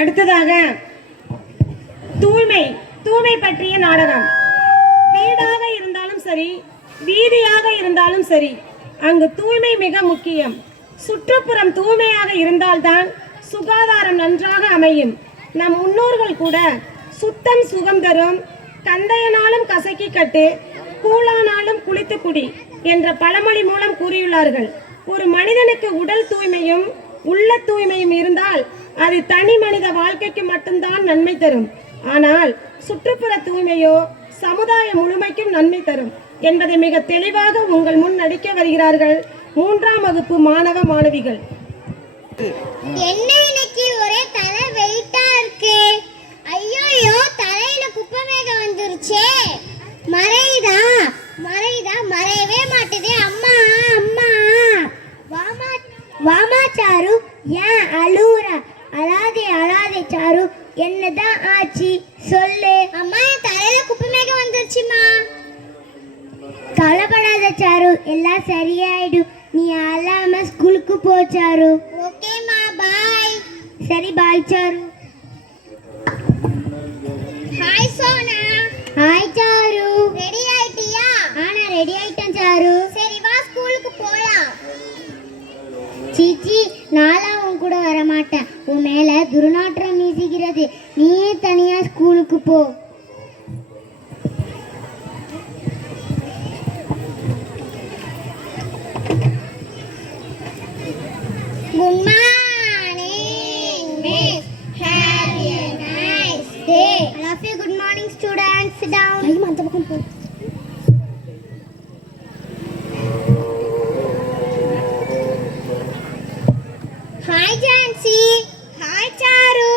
அடுத்ததாக தூய்மை தூய்மை பற்றிய நாடகம். வீடாக இருந்தாலும் சரி, வீதியாக இருந்தாலும் சரி, அங்கு தூய்மை மிக முக்கியம். சுற்றுப்புறம் தூய்மையாக இருந்தால்தான் சுகாதாரம் நன்றாக அமையும். நம் முன்னோர்கள் கூட சுத்தம் சுகம் தரும், கந்தையனாலும் கசக்கி கட்டு, கூழானாலும் குளித்து குடி என்ற பழமொழி மூலம் கூறியுள்ளார்கள். ஒரு மனிதனுக்கு உடல் தூய்மையும் உள்ள தூய்மையும் இருந்தால் அது தனி மனித வாழ்க்கைக்கு மட்டும்தான் நன்மை தரும். ஆனால் சுற்றுப்புற தூய்மையோ சமுதாயம் முழுமைக்கும் நன்மை தரும் என்பதை மிக தெளிவாக உங்கள் முன் நடிக்க வருகிறார்கள் 3ஆம் வகுப்பு மாணவ மாணவிகள். என்ன இன்னைக்கு ஒரே தலை வெயிட்டா இருக்கு. ஐயோ, தலையில குப்பை மேகம் வந்துருச்சே. மறையுதா மறையவே மாட்டுதே. அம்மா அம்மா வாமா சாரு, ஏன் அழுவுற? அழாதே சாரு, என்னதான் ஆச்சு சொல்லு. அம்மா, என் தலையில குப்பை மேகம் வந்துருச்சுமா. கவலைப்படாத சாரு, எல்லாம் சரியாயிடும். நீ அழாம ஸ்கூலுக்கு போ சாரு. ஓகேமா, பாய். சரி, bye Charu. Hi Sona. Hi Charu. Ready ஆயிட்டியா? நான் ரெடி ஆயிட்டேன் சாரு. சரி வா, ஸ்கூலுக்கு போலாம். சீச்சி, நானும் உன் கூட வர மாட்டேன். உன் மேல துர்நாற்றம் வீசுகிறது. நீயே தனியா ஸ்கூலுக்கு போ. Good morning, Miss. Have a nice day. I love you. Good morning, students. Sit down. Hi, Jansi. Hi, Charu.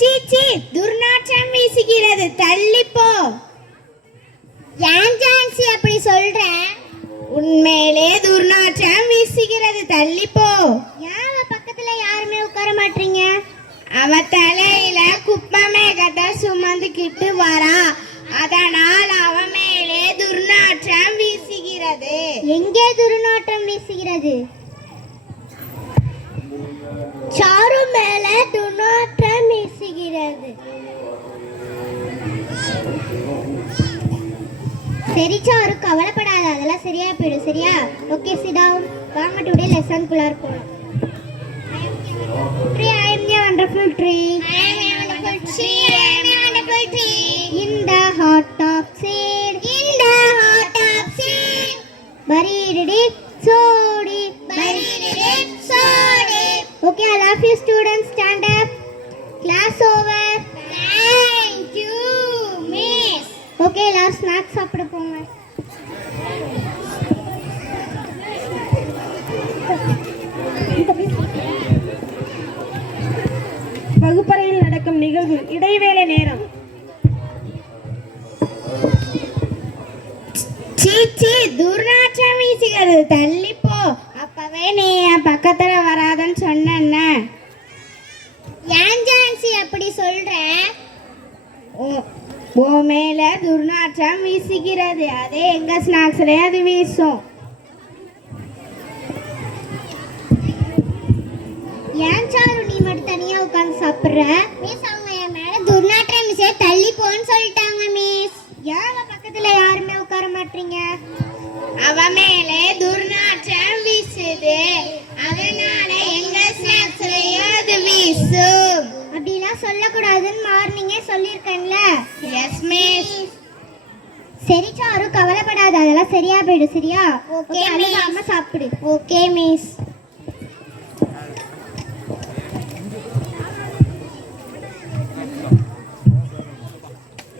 Chichi, துர்நாற்றம் வீசுகிறது, தள்ளி போ. ஏன் ஜான்சி அப்படி சொல்ற? உண்மையிலே துர்நாற்றம் வீசுகிறது, தள்ளி போ. ஏன் பக்கத்துல யாருமே உட்கார மாட்டீங்க? அவ தலையில குப்பை மேகத்தை சுமந்துக்கிட்டு வரா, அதனால் அவ மேலே துர்நாற்றம் வீசுகிறது. எங்கே துர்நாற்றம் வீசுகிறது? சாரு மேல துர்நாற்றம் வீசுகிறது. சரி சாரு, கவலைப்படாத, அதெல்லாம் சரியா போயிடும். சரியா? Okay, sit down. வாங்க டுடே லெசன் குள்ளார போலாம். I am a wonderful tree. I am a wonderful tree. I am a wonderful tree. In the heart of seed. In the heart of seed. Buried deep, so deep. Buried deep, so deep. Okay, I love you students. Stand up. Class over. Thank you, miss. Okay, last snacks சாப்பிட போங்க. வகுப்பறையில் நடக்கும் நிகழ்வு. இடைவேளை நேரம். சீச்சி, துர்நாற்றம் வீசுகிறது, தள்ளி போ. அப்பவே நீ என் பக்கத்துல வராதன்னு சொன்ன. ஏன் ஜான்சி அப்படி சொல்ற? ஓ மேல துர்நாற்றம் வீசுகிறது, அதே எங்க ஸ்நாக்ஸ்லயே அது வீசும். ஏன் சாரு நீ மட்டும் தனியா உட்கார்ந்து சாப்பிடுற? மிஸ், அவங்க என் மேல துர்நாற்றம் வீச தள்ளி போன்னு சொல்லிட்டாங்க மிஸ். ஏன் பக்கத்துல யாருமே உட்கார மாட்டீங்க? அவ மேலே துர்நாற்றம் வீசுது, அதனால எங்க ஸ்நாக்ஸ்லயே அது வீசும். அப்படிலாம் சொல்லக்கூடாதுன்னு மார்னிங்கே சொல்லியிருக்கேன்ல. Yes miss. சரி சாரு, கவலைப்படாத, அதெல்லாம் சரியா போயிடும். சரியா? ஓகே, அழுகாம சாப்பிடு. Okay miss.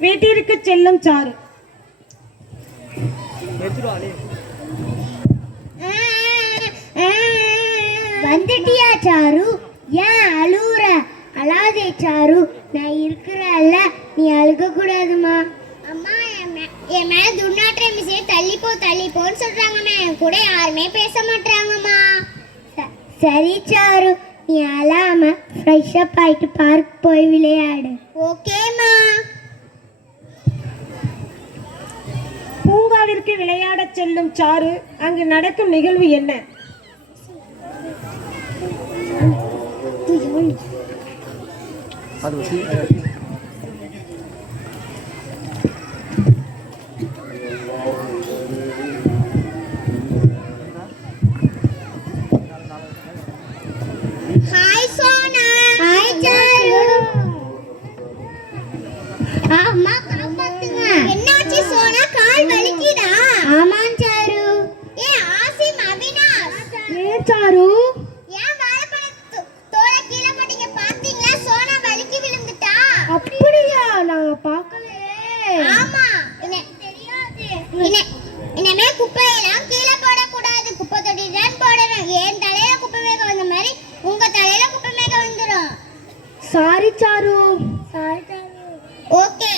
வீட்டிற்கு செல்லும் சாரு. வந்துட்டியா சாரு? ஏன் அழுவுற? அழாதே சாரு, நான் இருக்கிறல்ல, நீ அழுக கூடாதுமா. அம்மா, என் மேல துர்நாற்றம் வீச தள்ளி போன்னு சொல்றாங்கம்மா. என் கூட யாருமே பேச மாட்டாங்கம்மா. சரி சாரு, நீ அழாம ஃப்ரெஷ் அப் ஆயிட்டு பார்க் போய் விளையாடு. ஓகேம்மா. பூங்காவிற்கு விளையாடச் செல்லும் சாரு. அங்கு நடக்கும் நிகழ்வு என்ன? ஹாய் சோனா. ஹாய் சாரு. அம்மா காப்பாத்துங்க. என்னாச்சு சோனா, கால் வலிக்குதா? ஆமாம் சாரு. ஏ ஆசிம், அவினாஷ். சாரு ஏன் வாழைப்பழ தோலை கீழே போட்டீங்க பாத்தீங்களா? சோனா வலிக்கு விழுந்துட்டா. அப்படியா? நான் பார்க்கலையே. ஆமா, எனக்கு தெரியாது. இனிமே குப்பையெல்லாம் கீழே போடக்கூடாது. குப்பை தொட்டி தான் போடணும். என் தலையில குப்பை மேகம் வந்த மாதிரி உங்க தலையில குப்பை மேகம் வந்துடும். Sorry Charu. Okay.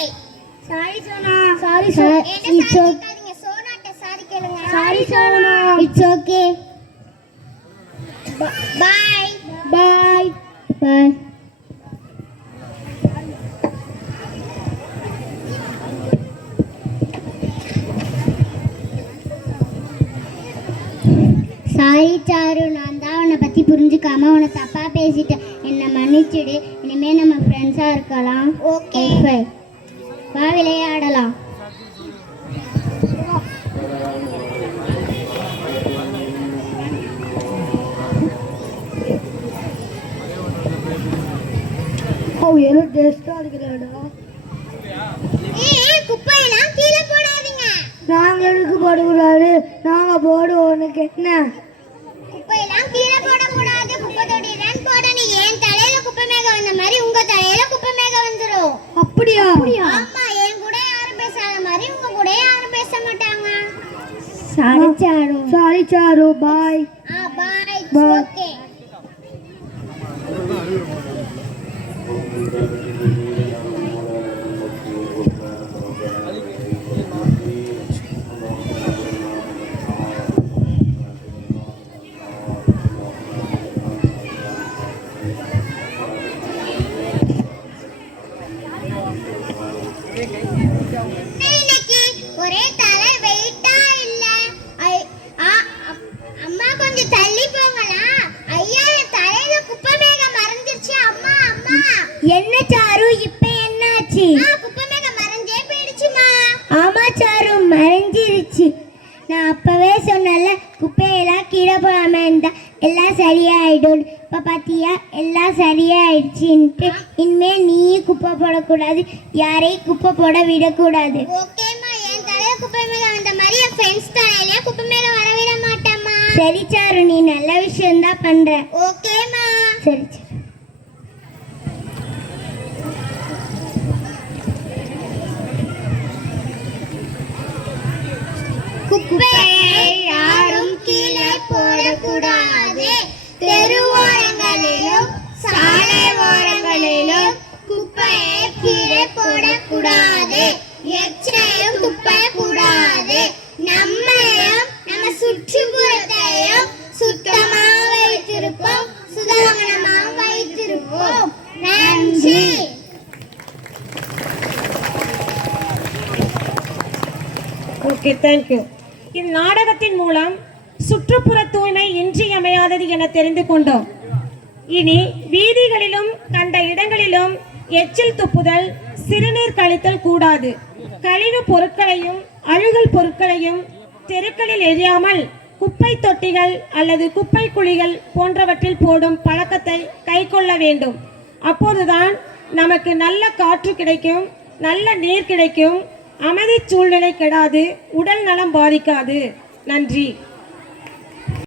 Sorry Sona. Sorry it's okay. சோனாட்ட சாரி கேளுங்க. Sorry Sona. It's okay. Bye bye. Bye. Sorry Charu, நான் தான் உன்னை பற்றி புரிஞ்சுக்காம உன்னை தப்பாக பேசிட்டேன். என்னை மன்னிச்சிடு. இனிமே நம்ம ஃப்ரெண்ட்ஸாக இருக்கலாம். ஓகே. வா விளையாடலாம். என்ன டேஸ்டாக இருக்கிறாடா. குப்பையெல்லாம் கீழே போடாதீங்க. நாங்கள் எதுக்கு போடக்கூடாது? நாங்கள் போடுவோம். உனக்கு என்ன? குப்பையெல்லாம் கீழே போடக்கூடாது. குப்பை தொட்டி தான் போடணும். என் தலையில குப்பை மேகம் வந்த மாதிரி உங்க தலையில குப்பை மேகம் வந்துடும். அப்படியா? ஆமா, என் கூட யாரும் பேசாத மாதிரி உங்க கூட யாரும் பேச மாட்டாங்க. Sorry Charu. Sorry Charu. Bye. Bye. Bye. Okay. இன்னைக்கு ஒரே தலை வெயிட்டா இல்ல. அம்மா கொஞ்சம் தள்ளி போங்களா. ஐயா, என் தலையில குப்பை மேகம் மறைஞ்சிருச்சு. அம்மா அம்மா. என்ன சாரு, இப்ப என்னாச்சு? குப்பை மேகம் மறைஞ்சே போயிடுச்சுமா. ஆமா சாரு, மறைஞ்சிருச்சு. நான் அப்பவே சொன்னல, குப்பையெல்லாம் கீழே போடாம இருந்தா எல்லாம் சரியாயிடும். இப்ப பாத்தியா, எல்லாம் சரியாயிடுச்சுன்ட்டு. இனிமே நீ குப்பை போடக்கூடாது, யாரையும் குப்பை போட விடக்கூடாது. ஓகேம்மா, என் தலையில குப்பை மேகம் வந்த மாதிரி என் ஃப்ரெண்ட்ஸ் தலையில குப்பை மேகம் வர விட மாட்டேம்மா. சரி சாரு, நீ நல்ல விஷயம் தான் பண்ற. ஓகேம்மா. சரி சரி. குப்பையை யாரும் கீழே போடக்கூடாது. தெருவோரங்களிலும் சாலை ஓரங்களிலும் குப்பையை கீழே போடக்கூடாது. எச்சையும் துப்பக்கூடாது. நம்மையும் நம்ம சுற்றுப்புறத்தையும் சுத்தமாக வைத்திருப்போம், சுதாகரமாக வைத்திருப்போம். நன்றி. Okay, thank you. இந்நாடகத்தின் மூலம் சுற்றுப்புற தூய்மை இன்றியமையாதது என தெரிந்து கொண்டோம். இனி வீதிகளிலும் கண்ட இடங்களிலும் எச்சில் துப்புதல், சிறுநீர் கழித்தல் கூடாது. கழிவு பொருட்களையும் அழுகல் பொருட்களையும் தெருக்களில் எரியாமல் குப்பை தொட்டிகள் அல்லது குப்பை குழிகள் போன்றவற்றில் போடும் பழக்கத்தை கைக்கொள்ள வேண்டும். அப்போதுதான் நமக்கு நல்ல காற்று கிடைக்கும், நல்ல நீர் கிடைக்கும், அமைதி சூழ்நிலை கெடாது, உடல் நலம் பாதிக்காது. நன்றி.